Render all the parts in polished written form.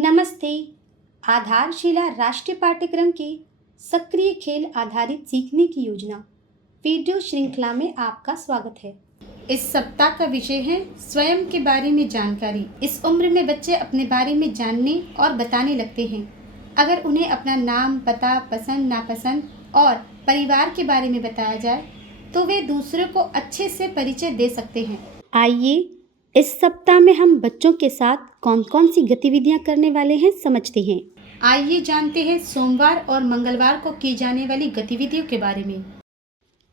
नमस्ते। आधारशिला राष्ट्रीय पाठ्यक्रम के सक्रिय खेल आधारित सीखने की योजना वीडियो श्रृंखला में आपका स्वागत है। इस सप्ताह का विषय है स्वयं के बारे में जानकारी। इस उम्र में बच्चे अपने बारे में जानने और बताने लगते हैं। अगर उन्हें अपना नाम, पता, पसंद, नापसंद और परिवार के बारे में बताया जाए तो वे दूसरों को अच्छे से परिचय दे सकते हैं। आइए इस सप्ताह में हम बच्चों के साथ कौन कौन सी गतिविधियां करने वाले हैं समझते हैं। आइए जानते हैं सोमवार और मंगलवार को की जाने वाली गतिविधियों के बारे में।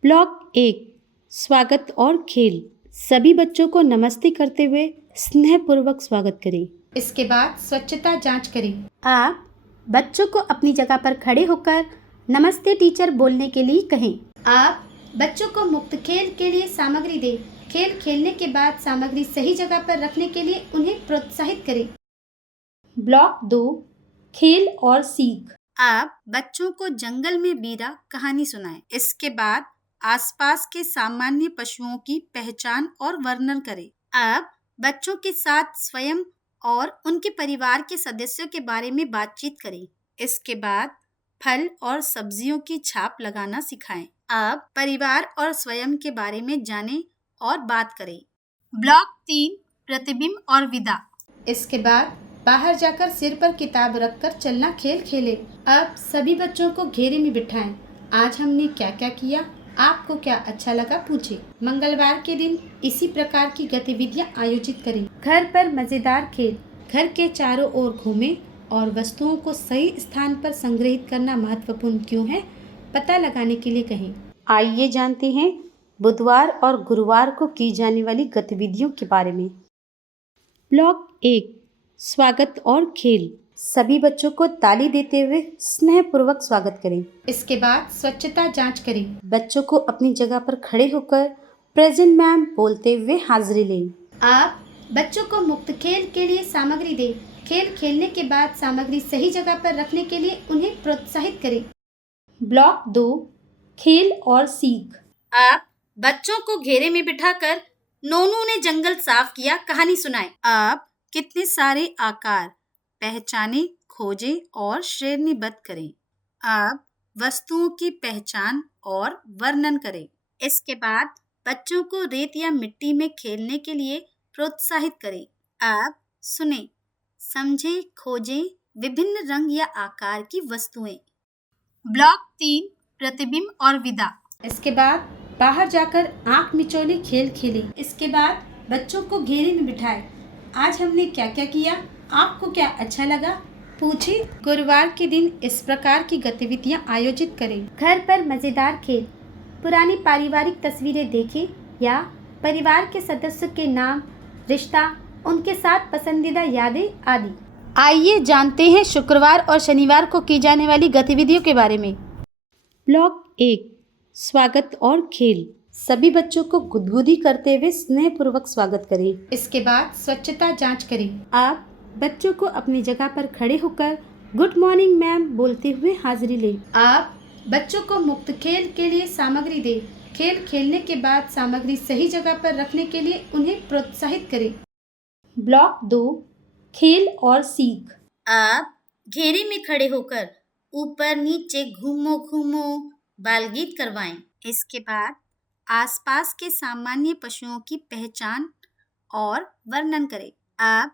ब्लॉक 1 स्वागत और खेल। सभी बच्चों को नमस्ते करते हुए स्नेहपूर्वक स्वागत करें। इसके बाद स्वच्छता जांच करें। आप बच्चों को अपनी जगह पर खड़े होकर नमस्ते टीचर बोलने के लिए कहें। आप बच्चों को मुक्त खेल के लिए सामग्री दें। खेल खेलने के बाद सामग्री सही जगह पर रखने के लिए उन्हें प्रोत्साहित करें। ब्लॉक 2 खेल और सीख। आप बच्चों को जंगल में बीरा कहानी सुनाएं। इसके बाद आसपास के सामान्य पशुओं की पहचान और वर्णन करें। आप बच्चों के साथ स्वयं और उनके परिवार के सदस्यों के बारे में बातचीत करें। इसके बाद फल और सब्जियों की छाप लगाना सिखाएं। आप परिवार और स्वयं के बारे में जानें और बात करें। ब्लॉक 3 प्रतिबिंब और विदा। इसके बाद बाहर जाकर सिर पर किताब रखकर चलना खेल खेलें। अब सभी बच्चों को घेरे में बिठाएं। आज हमने क्या क्या किया, आपको क्या अच्छा लगा पूछें। मंगलवार के दिन इसी प्रकार की गतिविधियां आयोजित करें। घर पर मजेदार खेल। घर के चारों ओर घूमें और वस्तुओं को सही स्थान पर संग्रहित करना महत्वपूर्ण क्यों है, पता लगाने के लिए कहें। आइए जानते हैं बुधवार और गुरुवार को की जाने वाली गतिविधियों के बारे में। ब्लॉक 1 स्वागत और खेल। सभी बच्चों को ताली देते हुए स्नेहपूर्वक स्वागत करें। इसके बाद स्वच्छता जांच करें। बच्चों को अपनी जगह पर खड़े होकर प्रेजेंट मैम बोलते हुए हाजिरी लें। आप बच्चों को मुक्त खेल के लिए सामग्री दें। खेल खेलने के बाद सामग्री सही जगह पर रखने के लिए उन्हें प्रोत्साहित करें। ब्लॉक 2 खेल और सीख। आप बच्चों को घेरे में बिठाकर नोनू ने जंगल साफ किया कहानी सुनाएं। आप कितने सारे आकार पहचाने, खोजें और श्रेणीबद्ध करें। आप वस्तुओं की पहचान और वर्णन करें। इसके बाद बच्चों को रेत या मिट्टी में खेलने के लिए प्रोत्साहित करें। आप सुने, समझें, खोजें विभिन्न रंग या आकार की वस्तुएं। ब्लॉक 3 प्रतिबिंब और विदा। इसके बाद बाहर जाकर आंख मिचौली खेल खेलें। इसके बाद बच्चों को घेरे में बिठाएं। आज हमने क्या क्या किया, आपको क्या अच्छा लगा पूछें। गुरुवार के दिन इस प्रकार की गतिविधियां आयोजित करें। घर पर मजेदार खेल। पुरानी पारिवारिक तस्वीरें देखें या परिवार के सदस्यों के नाम, रिश्ता, उनके साथ पसंदीदा यादें आदि। आइए जानते हैं शुक्रवार और शनिवार को की जाने वाली गतिविधियों के बारे में। ब्लॉक 1 स्वागत और खेल। सभी बच्चों को गुदगुदी करते हुए स्नेहपूर्वक स्वागत करें। इसके बाद स्वच्छता जांच करें। आप बच्चों को अपनी जगह पर खड़े होकर गुड मॉर्निंग मैम बोलते हुए हाजिरी लें। आप बच्चों को मुक्त खेल के लिए सामग्री दें। खेल खेलने के बाद सामग्री सही जगह पर रखने के लिए उन्हें प्रोत्साहित करें। ब्लॉक 2 खेल और सीख। आप घेरे में खड़े होकर ऊपर नीचे घूमो घूमो बाल गीत करवाएं। इसके बाद आसपास के सामान्य पशुओं की पहचान और वर्णन करें। आप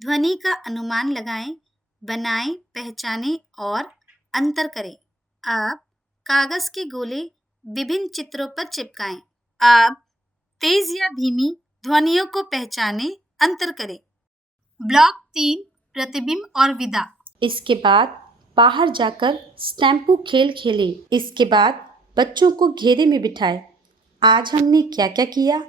ध्वनि का अनुमान लगाएं, बनाएं, पहचानें और अंतर करें। आप कागज के गोले विभिन्न चित्रों पर चिपकाएं। आप तेज या धीमी ध्वनियों को पहचानें, अंतर करें। ब्लॉक 3 प्रतिबिंब और विदा। इसके बाद बाहर जाकर स्टैम्पू खेल खेलें। इसके बाद बच्चों को घेरे में बिठाएं। आज हमने क्या क्या किया,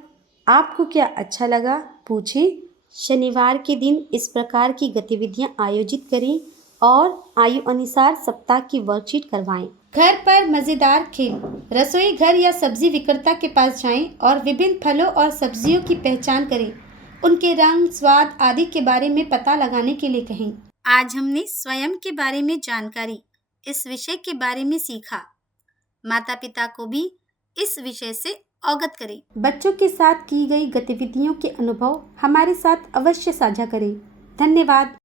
आपको क्या अच्छा लगा पूछें। शनिवार के दिन इस प्रकार की गतिविधियां आयोजित करें और आयु अनुसार सप्ताह की वर्कशीट करवाएं। घर पर मज़ेदार खेल। रसोई घर या सब्जी विक्रेता के पास जाएं और विभिन्न फलों और सब्जियों की पहचान करें। उनके रंग, स्वाद आदि के बारे में पता लगाने के लिए कहें। आज हमने स्वयं के बारे में जानकारी, इस विषय के बारे में सीखा। माता पिता को भी इस विषय से अवगत करें। बच्चों के साथ की गई गतिविधियों के अनुभव हमारे साथ अवश्य साझा करें। धन्यवाद।